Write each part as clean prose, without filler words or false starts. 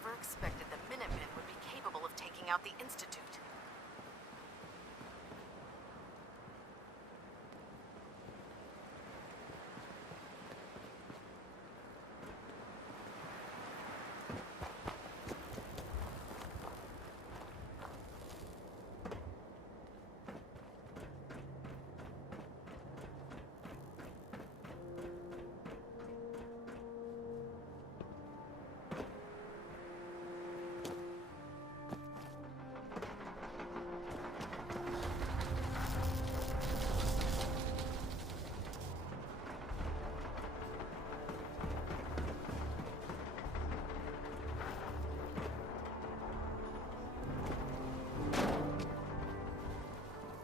never expected the Minutemen would be capable of taking out the Institute.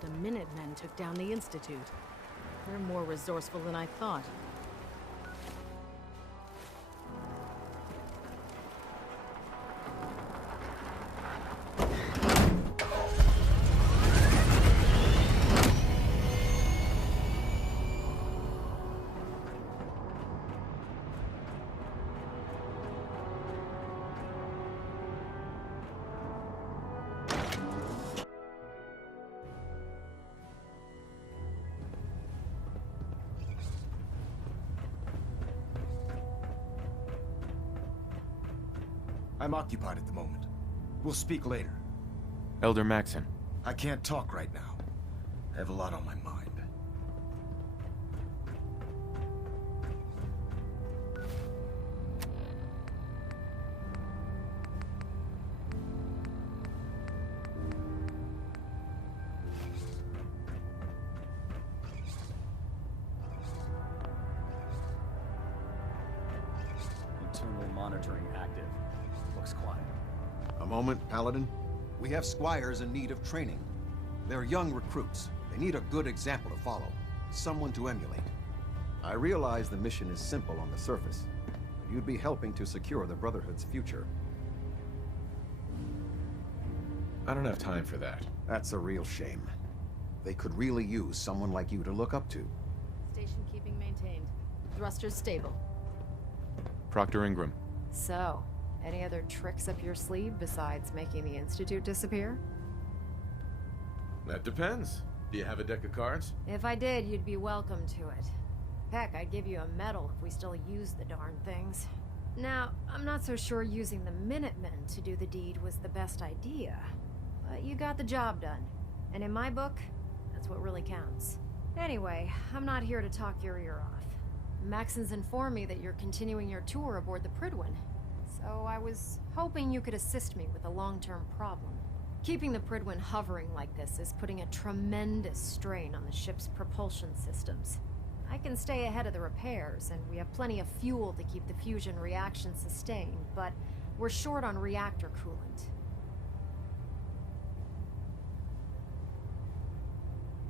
The Minutemen took down the Institute. They're more resourceful than I thought. I'm occupied at the moment. We'll speak later. Elder Maxson. I can't talk right now. I have a lot on my mind. Internal monitoring active. Looks quiet. A moment, Paladin. We have squires in need of training. They're young recruits. They need a good example to follow. Someone to emulate. I realize the mission is simple on the surface, but you'd be helping to secure the Brotherhood's future. I don't have time for that. That's a real shame. They could really use someone like you to look up to. Station keeping maintained. Thrusters stable. Proctor Ingram. So, any other tricks up your sleeve besides making the Institute disappear? That depends. Do you have a deck of cards? If I did, you'd be welcome to it. Heck, I'd give you a medal if we still use the darn things. Now, I'm not so sure using the Minutemen to do the deed was the best idea. But you got the job done. And in my book, that's what really counts. Anyway, I'm not here to talk your ear off. Maxson's informed me that you're continuing your tour aboard the Prydwen. So I was hoping you could assist me with a long-term problem. Keeping the Prydwen hovering like this is putting a tremendous strain on the ship's propulsion systems. I can stay ahead of the repairs, and we have plenty of fuel to keep the fusion reaction sustained, but we're short on reactor coolant.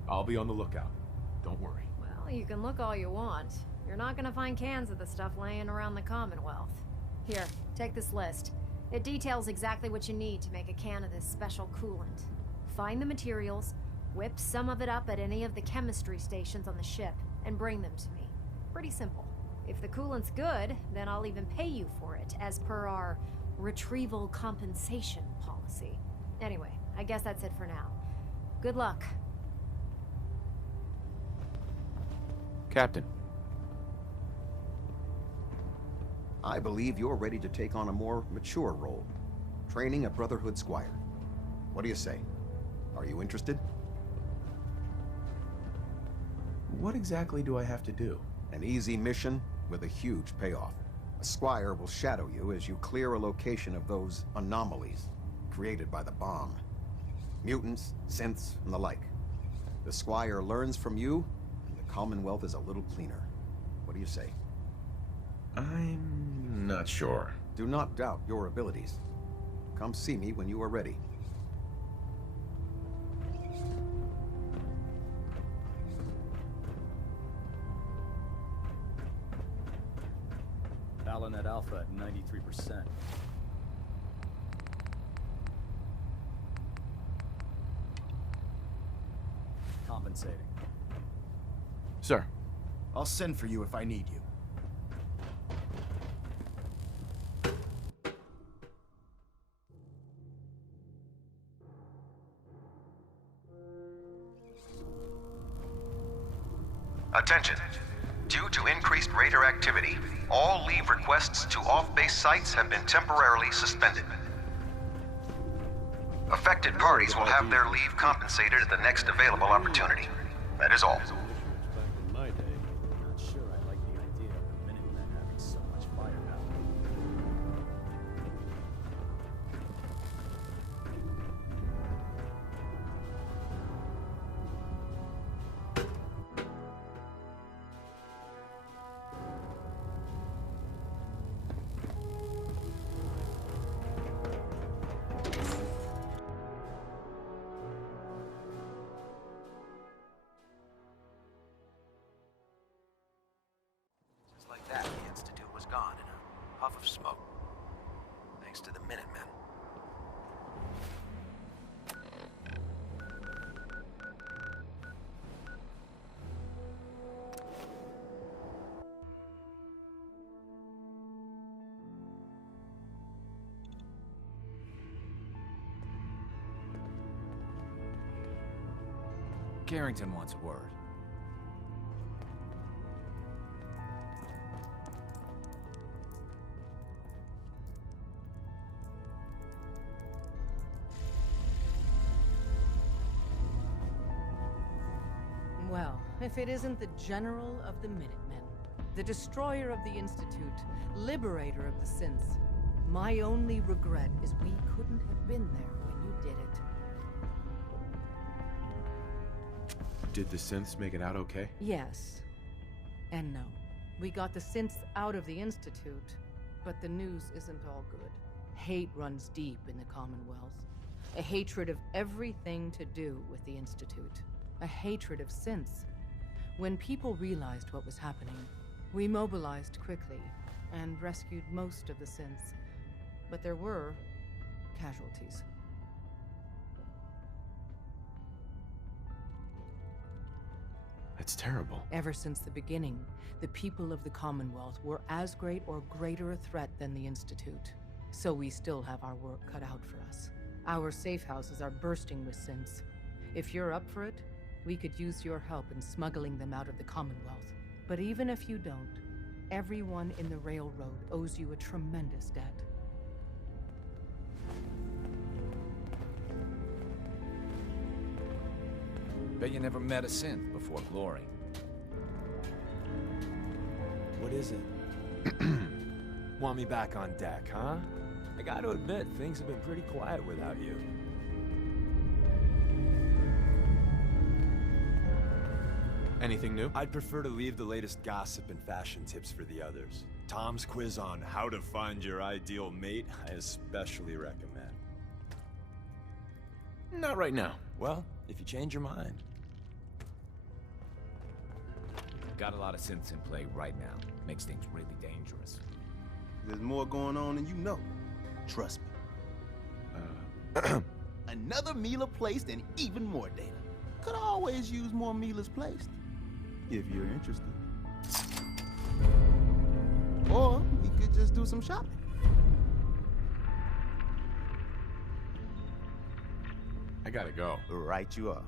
I'll be on the lookout. Don't worry. Well, you can look all you want. You're not gonna find cans of the stuff laying around the Commonwealth. Here, take this list. It details exactly what you need to make a can of this special coolant. Find the materials, whip some of it up at any of the chemistry stations on the ship, and bring them to me. Pretty simple. If the coolant's good, then I'll even pay you for it, as per our retrieval compensation policy. Anyway, I guess that's it for now. Good luck. Captain. I believe you're ready to take on a more mature role. Training a Brotherhood Squire. What do you say? Are you interested? What exactly do I have to do? An easy mission with a huge payoff. A squire will shadow you as you clear a location of those anomalies created by the bomb. Mutants, synths, and the like. The squire learns from you, and the Commonwealth is a little cleaner. What do you say? I'm not sure. Do not doubt your abilities. Come see me when you are ready. Balonet Alpha at 93%. Compensating. Sir. I'll send for you if I need you. Attention. Due to increased Raider activity, all leave requests to off-base sites have been temporarily suspended. Affected parties will have their leave compensated at the next available opportunity. That is all. Back in my day, not sure I like the idea of the Minutemen having so much firepower. Just like that, the Institute was gone in a puff of smoke. Thanks to the Minutemen. Carrington wants a word. Well, if it isn't the General of the Minutemen, the Destroyer of the Institute, Liberator of the Synths, my only regret is we couldn't have been there when you did it. Did the synths make it out okay? Yes. And no. We got the Synths out of the Institute, but the news isn't all good. Hate runs deep in the Commonwealth. A hatred of everything to do with the Institute. A hatred of Synths. When people realized what was happening, we mobilized quickly and rescued most of the Synths. But there were casualties. That's terrible. Ever since the beginning, the people of the Commonwealth were as great or greater a threat than the Institute. So we still have our work cut out for us. Our safe houses are bursting with Synths. If you're up for it, we could use your help in smuggling them out of the Commonwealth. But even if you don't, everyone in the Railroad owes you a tremendous debt. Bet you never met a synth before Glory. What is it? Want me back on deck, huh? I gotta admit, things have been pretty quiet without you. Anything new? I'd prefer to leave the latest gossip and fashion tips for the others. Tom's quiz on how to find your ideal mate, I especially recommend. Not right now. Well, if you change your mind. Got a lot of synths in play right now. Makes things really dangerous. There's more going on than you know. Trust me. Another Mila placed and even more data. Could always use more Milas placed. If you're interested. Or we could just do some shopping. I gotta go. Right you are.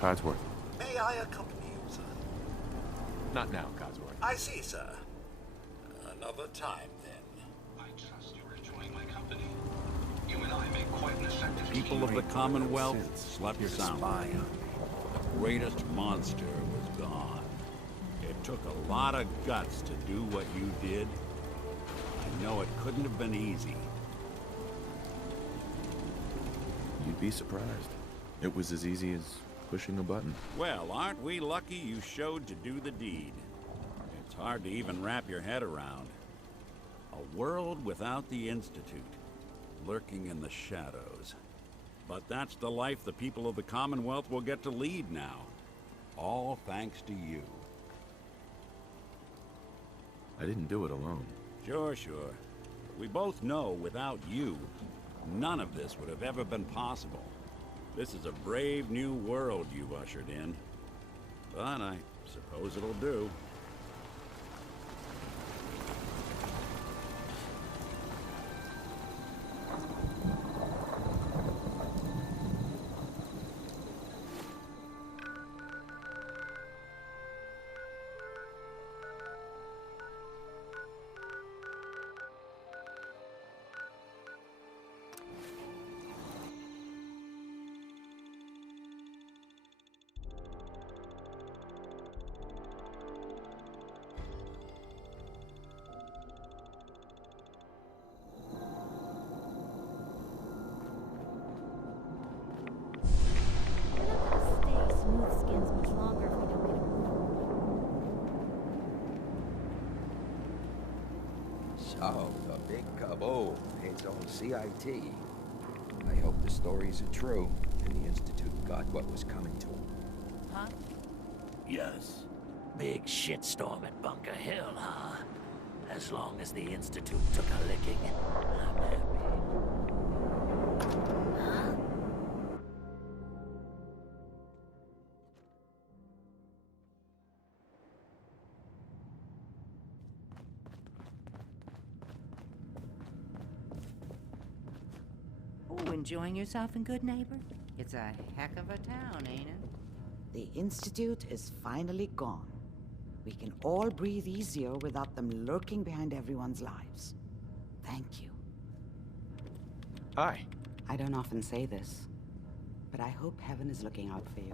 Codsworth. May I accompany you, sir? Not now, Codsworth. I see, sir. Another time, then. I trust you're enjoying my company. You and I make quite an effective People of the Commonwealth, slept soundly. The greatest monster was gone. It took a lot of guts to do what you did. I know it couldn't have been easy. You'd be surprised. It was as easy as pushing a button. Well, aren't we lucky you showed to do the deed? It's hard to even wrap your head around. A world without the Institute, lurking in the shadows. But that's the life the people of the Commonwealth will get to lead now. All thanks to you. I didn't do it alone. Sure. But we both know without you, none of this would have ever been possible. This is a brave new world you've ushered in. But I suppose it'll do. So, the big Cabot is on CIT. I hope the stories are true, and the Institute got what was coming to them. Huh? Yes. Big shitstorm at Bunker Hill, huh? As long as the Institute took a licking, I'm happy. Huh? Oh, enjoying yourself in Good Neighbor? It's a heck of a town, ain't it? The Institute is finally gone. We can all breathe easier without them lurking behind everyone's lives. Thank you. Hi. I don't often say this, but I hope heaven is looking out for you.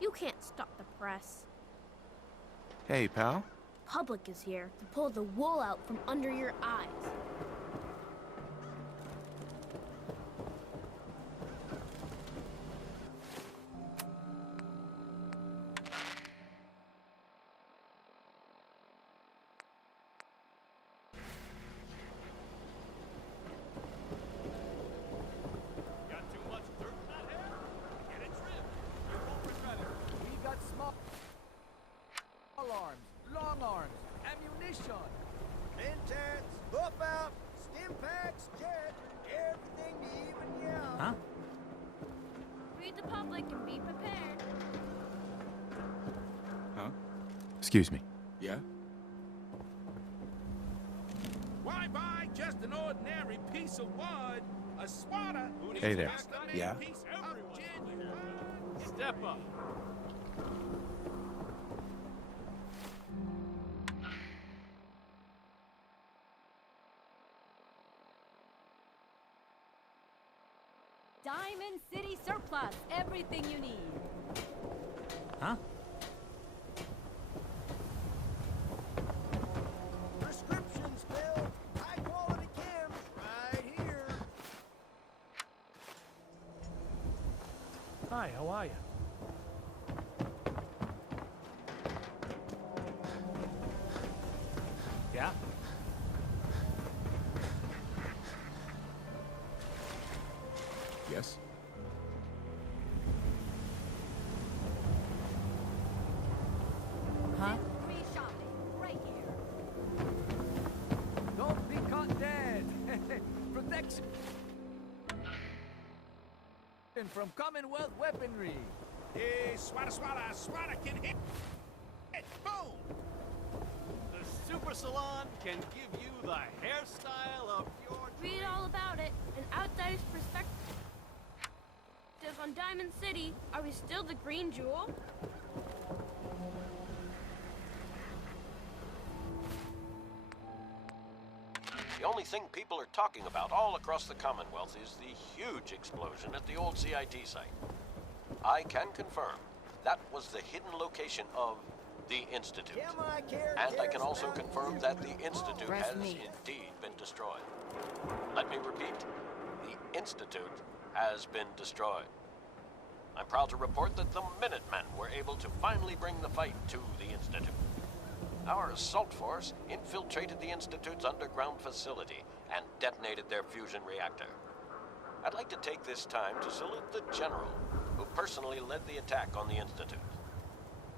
You can't stop the press. Hey, pal. Public is here to pull the wool out from under your eyes. Arms, long arms, ammunition, mentats, hoof out, stim packs, jet, everything to even you out. Huh? Read the public and be prepared. Huh? Excuse me. Yeah? Why buy just an ordinary piece of wood? A swatter who needs Hey there. just a Yeah? piece of genuine. Step up. Diamond City Surplus. Everything you need. Huh? Prescriptions, Bill. High quality chems right here. Hi, how are you? selection from Commonwealth weaponry. Hey, swata, swata, swata can hit. Boom! The Super Salon can give you the hairstyle of your Read all about it. An outsider's perspective on Diamond City. Are we still the Green Jewel? The only thing people are talking about all across the Commonwealth is the huge explosion at the old CIT site. I can confirm that was the hidden location of the Institute. And I can also confirm that the Institute has indeed been destroyed. Let me repeat, the Institute has been destroyed. I'm proud to report that the Minutemen were able to finally bring the fight to the Institute. Our assault force infiltrated the Institute's underground facility and detonated their fusion reactor. I'd like to take this time to salute the General, who personally led the attack on the Institute.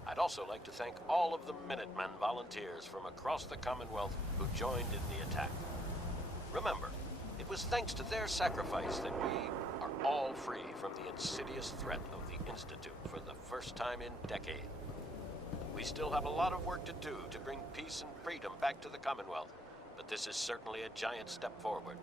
I'd also like to thank all of the Minutemen volunteers from across the Commonwealth who joined in the attack. Remember, it was thanks to their sacrifice that we are all free from the insidious threat of the Institute for the first time in decades. We still have a lot of work to do to bring peace and freedom back to the Commonwealth, but this is certainly a giant step forward.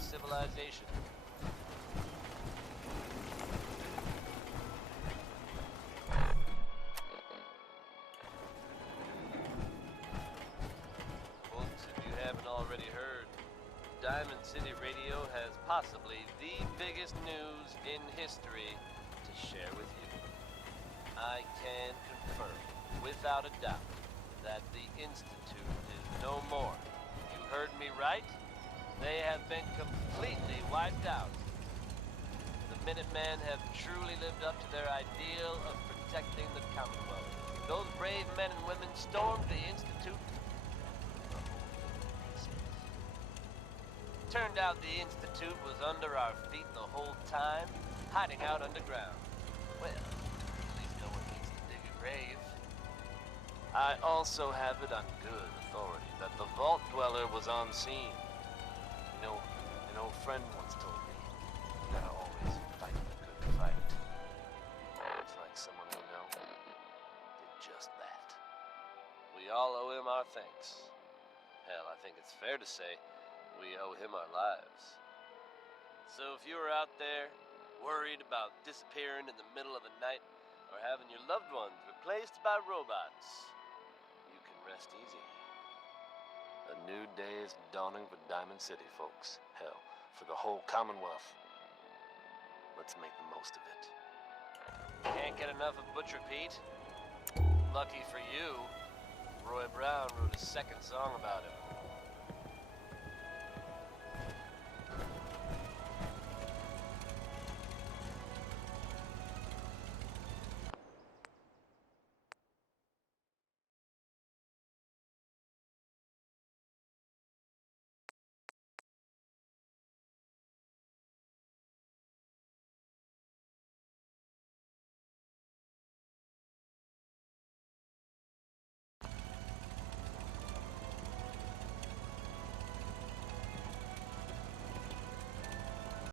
Civilization. Folks, if you haven't already heard, Diamond City Radio has possibly the biggest news in history to share with you. I can confirm, without a doubt, that the Institute is no more. You heard me right? They have been completely wiped out. The Minutemen have truly lived up to their ideal of protecting the Commonwealth. Those brave men and women stormed the Institute. Turned out the Institute was under our feet the whole time, hiding out underground. Well, at least no one needs to dig a grave. I also have it on good authority that the Vault Dweller was on scene. You know, an old friend once told me, you gotta always fight the good fight. It's like someone we know did just that. We all owe him our thanks. Hell, I think it's fair to say we owe him our lives. So if you were out there, worried about disappearing in the middle of the night, or having your loved ones replaced by robots, you can rest easy. A new day is dawning for Diamond City, folks. Hell, for the whole Commonwealth. Let's make the most of it. Can't get enough of Butcher Pete? Lucky for you, Roy Brown wrote a second song about him.